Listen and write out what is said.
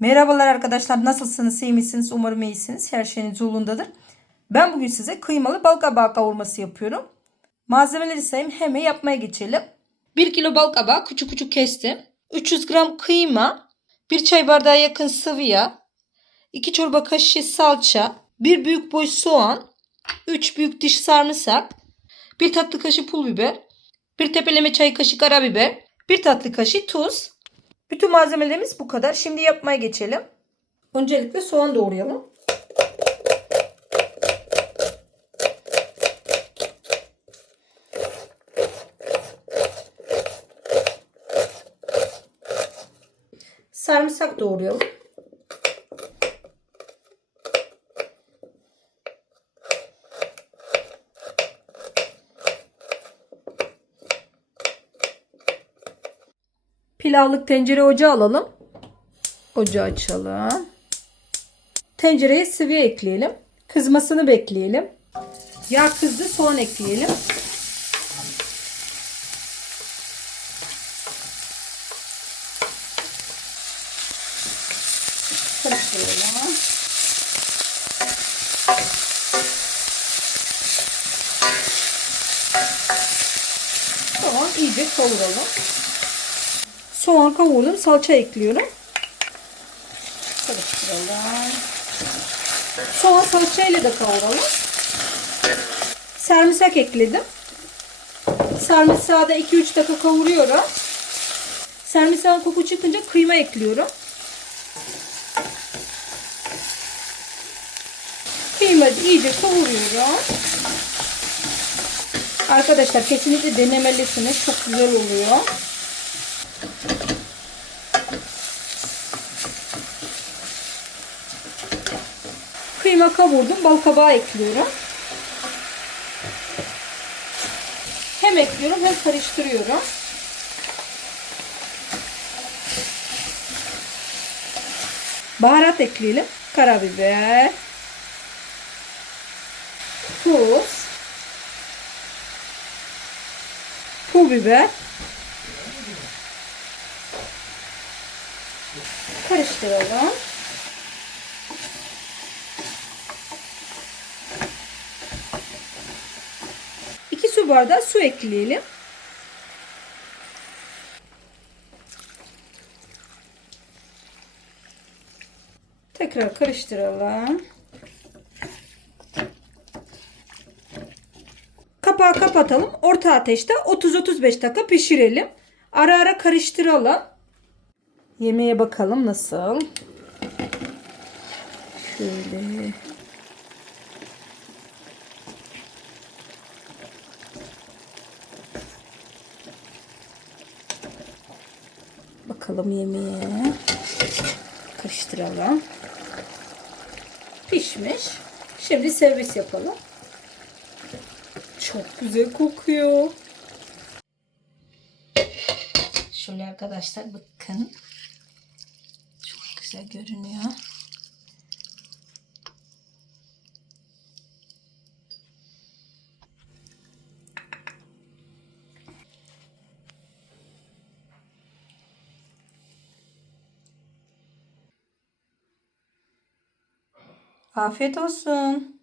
Merhabalar arkadaşlar nasılsınız iyi misiniz umarım iyisiniz her şeyiniz yolundadır. Ben bugün size kıymalı bal kabağı kavurması yapıyorum. Malzemeleri sayayım hemen yapmaya geçelim. 1 kilo bal kabağı küçük küçük kestim. 300 gram kıyma, 1 çay bardağı yakın sıvı yağ, 2 çorba kaşığı salça, 1 büyük boy soğan, 3 büyük diş sarımsak, 1 tatlı kaşığı pul biber, 1 tepeleme çay kaşığı karabiber, 1 tatlı kaşığı tuz, bütün malzemelerimiz bu kadar. Şimdi yapmaya geçelim. Öncelikle soğan doğrayalım. Sarımsak doğrayalım. Pilavlık tencere ocağı alalım. Ocağı açalım. Tencereye sıvı ekleyelim. Kızmasını bekleyelim. Yağ kızdı soğan ekleyelim. Karıştıralım. Soğan iyice kavuralım. Soğan kavurdum. Salça ekliyorum. Karıştıralım. Soğan salça ile de kavuralım. Sarımsak ekledim. Sarımsağı da 2-3 dakika kavuruyorum. Sarımsağın koku çıkınca kıyma ekliyorum. Kıymayı iyice kavuruyorum. Arkadaşlar kesinlikle denemelisiniz. Çok güzel oluyor. Kıyma kavurdum. Bal kabağı ekliyorum. Hem ekliyorum hem karıştırıyorum. Baharat ekleyelim. Karabiber. Tuz. Pul biber. Karıştıralım. İki su bardağı su ekleyelim. Tekrar karıştıralım. Kapağı kapatalım. Orta ateşte 30-35 dakika pişirelim. Ara ara karıştıralım. Yemeğe bakalım nasıl. Şöyle. Bakalım yemeğe. Karıştıralım. Pişmiş. Şimdi servis yapalım. Çok güzel kokuyor. Şöyle arkadaşlar bakın. Güzel görünüyor. Afiyet olsun.